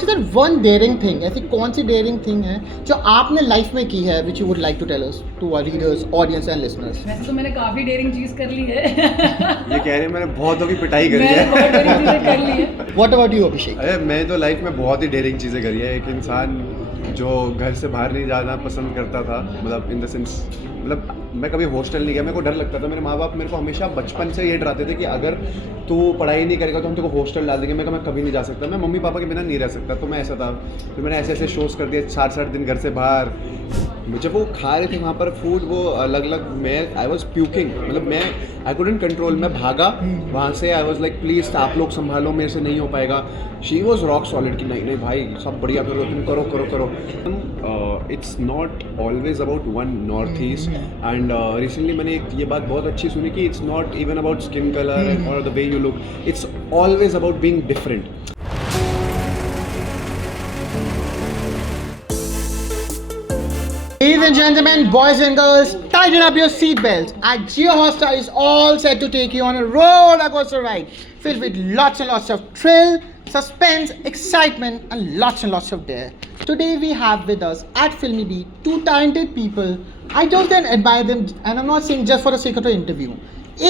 What is that one daring thing, ऐसी कौन सी dairying thing है जो आपने लाइफ में की है which you would like to tell us to our readers, audience and listeners? वैसे तो मैंने काफ़ी डेयरिंग चीज़ कर ली है। ये कह रहे हैं मैंने बहुतों की पिटाई करी मैंने है। बहुत डेयरिंग चीज़ें कर ली है। व्हाट अबाउट यू अभिषेक? अरे मैं तो लाइफ में बहुत ही डेयरिंग चीज़ें करी है। एक इंसान जो घर से बाहर नहीं जाना पसंद करता था, मतलब इन द सेंस, मतलब मैं कभी हॉस्टल नहीं गया, मेरे को डर लगता था। मेरे माँ बाप मेरे को हमेशा बचपन से ये डराते थे कि अगर तू पढ़ाई नहीं करेगा तो हम तेरे को हॉस्टल डाल देंगे। मैं कभी नहीं जा सकता, मैं मम्मी पापा के बिना नहीं रह सकता। तो मैं ऐसा था, फिर मैंने ऐसे ऐसे शोज़ कर दिए 4-8 दिन घर से बाहर। मुझे वो खा रहे थे वहाँ पर फूड, वो अलग अलग, मैं आई वॉज प्यूकिंग, मतलब मैं आई कुडंट कंट्रोल। मैं भागा वहाँ से, आई वॉज लाइक प्लीज़ आप लोग संभालो, मेरे से नहीं हो पाएगा। शी वॉज रॉक सॉलिड कि नहीं नहीं भाई सब बढ़िया करो, तुम करो करो करो। It's not always about one north east. And recently मैंने एक ये बात बहुत अच्छी सुनी कि it's not even about skin colour और the way you look, it's always about being different. Ladies and gentlemen, boys and girls, tighten up your seatbelts. Our Geo Hotstar is all set to take you on a roller coaster ride filled with lots and lots of thrill, suspense, excitement, and lots of dare. Today we have with us at Filmy Beat two talented people. I just then admire them, and I'm not saying just for the sake of the interview.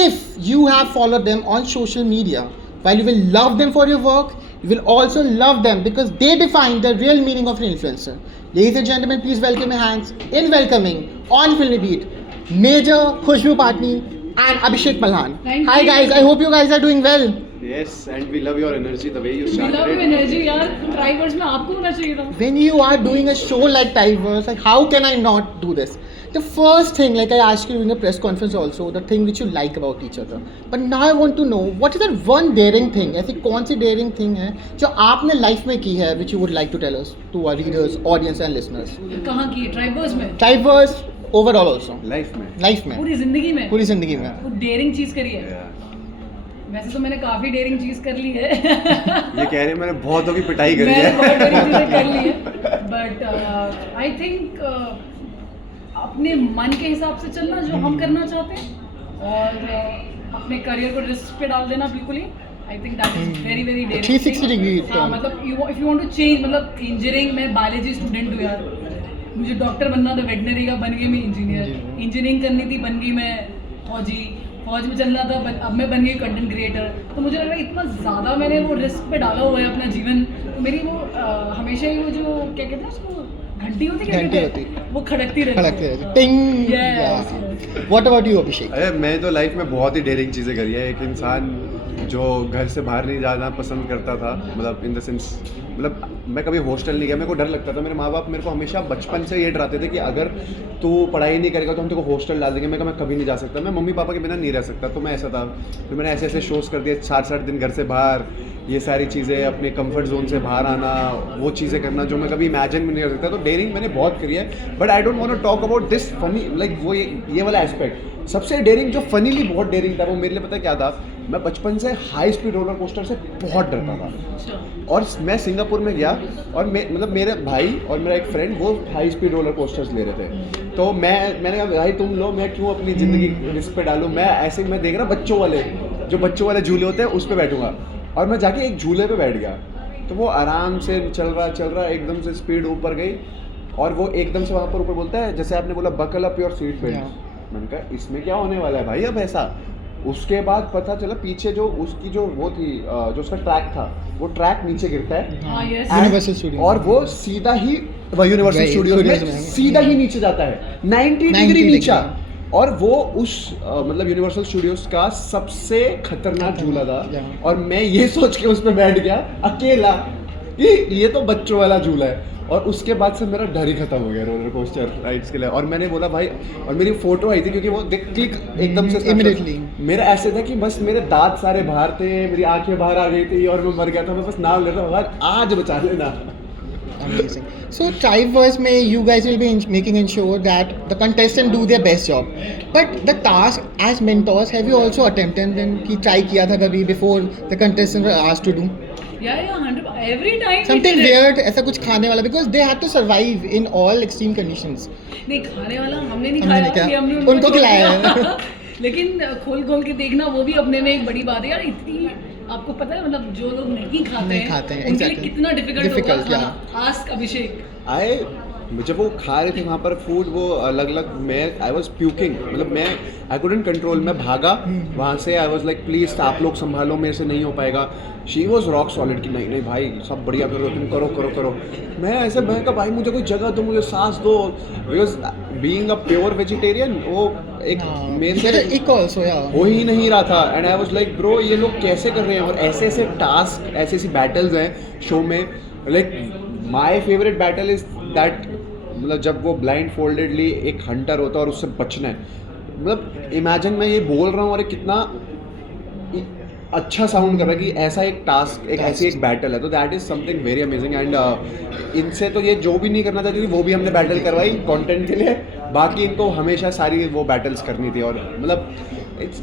If you have followed them on social media, while you will love them for your work, you will also love them because they define the real meaning of an influencer. Ladies and gentlemen, please welcome your hands in welcoming on Filmy Beat, Major Khushbu Patni and Abhishek Malhan. Thank Hi you. guys, I hope you guys are doing well. Yes, and we love your energy, the way you We started love it. energy यार, drivers में आपको होना चाहिए था। When you are doing a show like Diverse, like how can I not do this? The first thing, like I asked you in the press conference also, the thing which you like about each other. But now I want to know, what is that one daring thing, ऐसी कौन सी daring thing है जो आपने life में की है which you would like to tell us to our readers, audience and listeners? कहाँ की है? ड्राइवर्स में, Diverse overall also. लाइफ में लाइफ में, पूरी जिंदगी में, पूरी जिंदगी में. वो डेयरिंग चीज़ करी है। Yeah. वैसे तो मैंने काफ़ी डेयरिंग चीज़ कर ली है। ये कह रहे हैं मैंने बहुतों की पिटाई करी मैंने है। बहुत डेयरिंग चीज़ें कर ली है, बट आई थिंक अपने मन के हिसाब से चलना जो हम करना चाहते हैं, और अपने करियर को रिस्क पे डाल देना बिल्कुल ही, I think that is very very daring. 360 degree मतलब if you want to change, मतलब इंजीनियरिंग में बायोलॉजी स्टूडेंट हूँ यार, मुझे डॉक्टर बनना था, वेटनरी का बन गई मैं इंजीनियर, इंजीनियरिंग करनी थी बन गई मैं फौजी, फौज में चलना था अब मैं बन गई कंटेंट क्रिएटर। तो मुझे लग रहा है इतना ज़्यादा मैंने वो रिस्क पे डाला हुआ है अपना जीवन, तो मेरी वो हमेशा ही वो जो क्या कहते हैं उसको, घंटी होती, क्या घंटी कहते हैं, वो खड़कती रहती है। टिंग. Yes, What about you, Abhishek? अरे मैं तो लाइफ में बहुत ही डेयरिंग चीज़ें करी है। एक इंसान जो घर से बाहर नहीं जाना पसंद करता था, मतलब इन द सेंस, मतलब मैं कभी हॉस्टल नहीं गया, मेरे को डर लगता था। मेरे माँ बाप मेरे को हमेशा बचपन से ये डराते थे कि अगर तू पढ़ाई नहीं करेगा तो हम तेरे को हॉस्टल डाल देंगे। मैं कभी नहीं जा सकता, मैं मम्मी पापा के बिना नहीं रह सकता। तो मैं ऐसा था, फिर मैंने ऐसे ऐसे शोज़ कर दिए 4-8 दिन घर से बाहर। ये सारी चीज़ें, अपने कंफर्ट जोन से बाहर आना, वो चीज़ें करना जो मैं कभी इमेजिन भी नहीं कर सकता। तो डेयरिंग मैंने बहुत करी है, but I don't want to talk about this funny, like वो ये वाला एस्पेक्ट। सबसे डेयरिंग जो फनीली बहुत डेयरिंग था वो मेरे लिए पता है क्या था? मैं बचपन से हाई स्पीड रोलर कोस्टर से बहुत डरता था। और मैं सिंगापुर में गया और मतलब मेरे भाई और मेरा एक फ्रेंड वो हाई स्पीड रोलर कोस्टर्स ले रहे थे। तो मैंने कहा भाई तुम लो, मैं क्यों अपनी ज़िंदगी रिस्क पे डालूँ? मैं ऐसे मैं देख रहा बच्चों वाले झूले होते हैं उस पर बैठूंगा। और मैं जाके एक झूले पे बैठ गया, तो वो आराम से चल रहा, एकदम से स्पीड ऊपर गई और वो एकदम से वहाँ पर ऊपर बोलता है, जैसे आपने बोला buckle up your seat belt. मैंने कहा इसमें क्या होने वाला है भाई अब ऐसा। उसके बाद पता चला पीछे जो उसकी जो वो थी, जो उसका ट्रैक था, वो ट्रैक नीचे गिरता है यूनिवर्सल स्टूडियो, और वो सीधा ही यूनिवर्सल स्टूडियोज में सीधा ही नीचे जाता है 90 डिग्री नीचा। और वो उस मतलब यूनिवर्सल स्टूडियोज का सबसे खतरनाक झूला था। और मैं ये सोच के उस पर बैठ गया अकेला कि ये तो बच्चों वाला झूला है। और उसके बाद से मेरा डर ही खत्म हो गया रोलर कोस्टर राइड्स के लिए। और मैंने बोला भाई, और मेरी फोटो आई थी क्योंकि वो क्लिक एकदम से इमीडिएटली मेरा ऐसे था कि बस मेरे दांत सारे बाहर थे, मेरी आंखें बाहर आ गई थी और मैं मर गया था। मैं बस नाम लेता भगवान आज बचा लेना। Amazing. So Triverse में you guys will be making ensure that the contestant do their best job. But the task as mentors, have you also attempted them कि try किया था कभी before the contestants were asked to do? Yeah, 100 every time. Something weird, ऐसा कुछ खाने वाला, because they had to survive in all extreme conditions. नहीं खाने वाला हमने नहीं हमने खाया, क्या? हमने उनको खिलाया है। लेकिन खोल खोल के देखना वो भी अपने में एक बड़ी बात है यार। इतनी आपको पता है मतलब जो लोग नहीं खाते नहीं हैं खाते हैं, उनके लिए exactly. कितना डिफिकल्ट होगा Difficult, खाना। आस्क अभिषेक। जब वो खा रहे थे वहाँ पर फूड, वो अलग अलग, मैं आई वॉज प्यूकिंग, मतलब मैं आई कुडंट कंट्रोल, मैं भागा वहाँ से। आई वॉज लाइक प्लीज़ आप लोग संभालो, मेरे से नहीं हो पाएगा। शी वॉज रॉक सॉलिड कि नहीं नहीं भाई सब बढ़िया करो, तुम करो करो करो। मैं ऐसे मैं कहा भाई मुझे कोई जगह दो, मुझे सांस दो, because being a pure vegetarian वो एक मेरे से also, yeah. हो ही नहीं रहा था। And I was like bro ये लोग कैसे कर रहे हैं, और ऐसे ऐसे टास्क, ऐसी ऐसी बैटल्स हैं शो में। Like my favourite battle is that, मतलब जब वो ब्लाइंड फोल्डेडली एक हंटर होता है और उससे बचना है। मतलब इमेजिन मैं ये बोल रहा हूँ और ये कितना अच्छा साउंड कर रहा है कि ऐसा एक टास्क, एक ऐसी एक बैटल है, तो that is something very amazing. And इनसे तो ये जो भी नहीं करना चाहती थी वो भी हमने बैटल करवाई कंटेंट के लिए, बाकी इनको हमेशा सारी वो बैटल्स करनी थी। और मतलब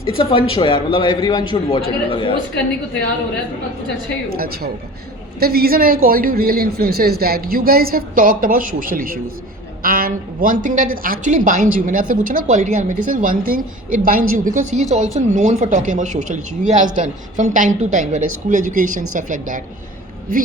इट्स अ फन शो यार, मतलब एवरीवन शुड वॉच इट। मतलब अगर यार होस्ट करने को तैयार हो रहा है तो कुछ अच्छा ही होगा। अच्छा होगा. The reason I called you real influencer is that you guys have talked about social issues. And one thing that it actually binds you, मैंने आपसे पूछा ना quality and this is one thing it binds you because he is also known for talking about social issues. He has done from time to time, whether school education, stuff like that.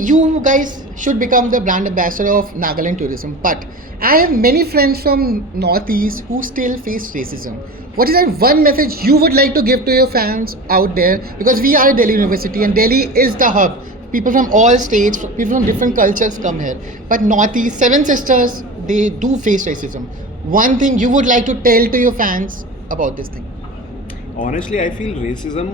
You guys should become the brand ambassador of Nagaland tourism. But I have many friends from Northeast who still face racism. What is that one message you would like to give to your fans out there? Because we are Delhi University and Delhi is the hub. People from all states, people from different cultures come here. But Northeast, Seven Sisters, they do face racism. One thing you would like to tell to your fans about this thing? Honestly, I feel racism,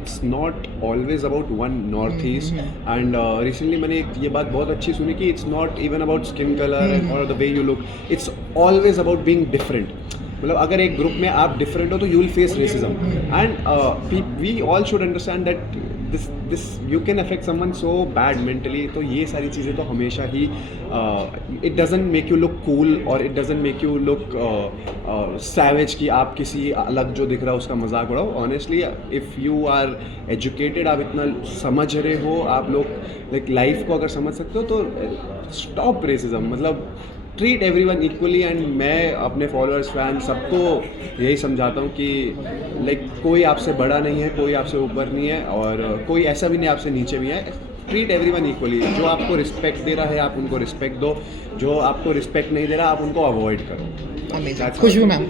it's not always about one Northeast. And recently मैंने ये बात बहुत अच्छी सुनी कि it's not even about skin color or the way you look. It's always about being different. मतलब अगर एक ग्रुप में आप डिफरेंट हो तो you will face racism. And we all should understand that this you can affect someone so bad mentally. तो ये सारी चीज़ें तो हमेशा ही it doesn't make you look cool और it doesn't make you look savage कि आप किसी अलग जो दिख रहा है उसका मजाक उड़ाओ। Honestly if you are educated, आप इतना समझ रहे हो, आप लोग लाइक लाइफ को अगर समझ सकते हो तो स्टॉप रेसिज्म। मतलब ट्रीट एवरीवन इक्वली। एंड मैं अपने फॉलोअर्स, फैन सबको यही समझाता हूँ कि लाइक कोई आपसे बड़ा नहीं है, कोई आपसे ऊपर नहीं है और कोई ऐसा भी नहीं आपसे नीचे भी है। Treat everyone equally. जो आपको रिस्पेक्ट दे रहा है आप उनको रिस्पेक्ट दो, जो आपको रिस्पेक्ट नहीं दे रहा आप उनको अवॉइड करो। खुशबू मैम,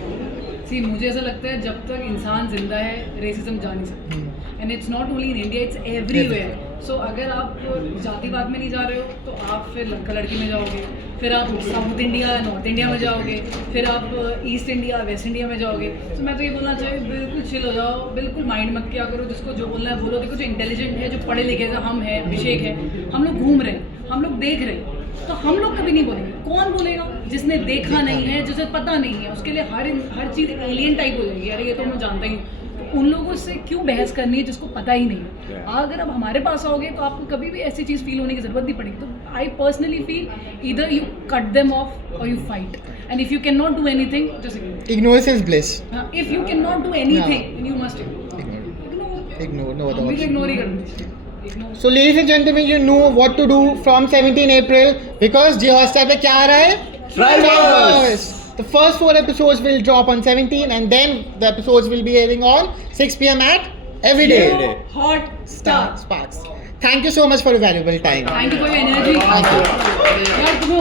सी मुझे ऐसा लगता है जब तक इंसान जिंदा है रेसिज्म जा नहीं सकता। And it's not only in India, it's everywhere. So अगर आप जातिवाद में नहीं जा रहे हो तो आप फिर लड़का लड़की में जाओगे, फिर आप साउथ इंडिया नॉर्थ इंडिया में जाओगे, फिर आप ईस्ट इंडिया वेस्ट इंडिया में जाओगे। तो मैं तो ये बोलना चाहिए बिल्कुल चिल हो जाओ, बिल्कुल माइंड मत किया करो, जिसको जो बोलना है बोलो। देखो जो इंटेलिजेंट है, जो पढ़े लिखे हैं, हम हैं, अभिषेक है, हम लोग घूम रहे हैं, हम लोग देख रहे हैं, तो हम लोग कभी नहीं बोलेंगे। कौन बोलेगा? जिसने देखा नहीं है, जिसे पता नहीं है, उसके लिए हर चीज़ एलियन टाइप हो जाएगी। अरे ये तो मैं जानता ही हूँ। तो उन लोगों से क्यों बहस करनी है जिसको पता ही नहीं है? अगर आप हमारे पास आओगे तो आपको कभी भी ऐसी चीज़ फील होने की ज़रूरत नहीं पड़ेगी। तो I personally feel either you cut them off और you fight. And if you can not do anything just ignorance is bliss. If you can not do anything you must Ignore, no other हम भी option. Ignore ही करते हैं। So ladies and gentlemen, you know what to do from 17 April because Jio Hotstar पे क्या आ रहा है? Fridays! The first 4 episodes will drop on 17 and then the episodes will be airing on 6 p.m. at every day. Every day. Hot Star। Sparks. Thank you so much for your valuable time. Thank you for your energy। Thank you. यार तुम्हें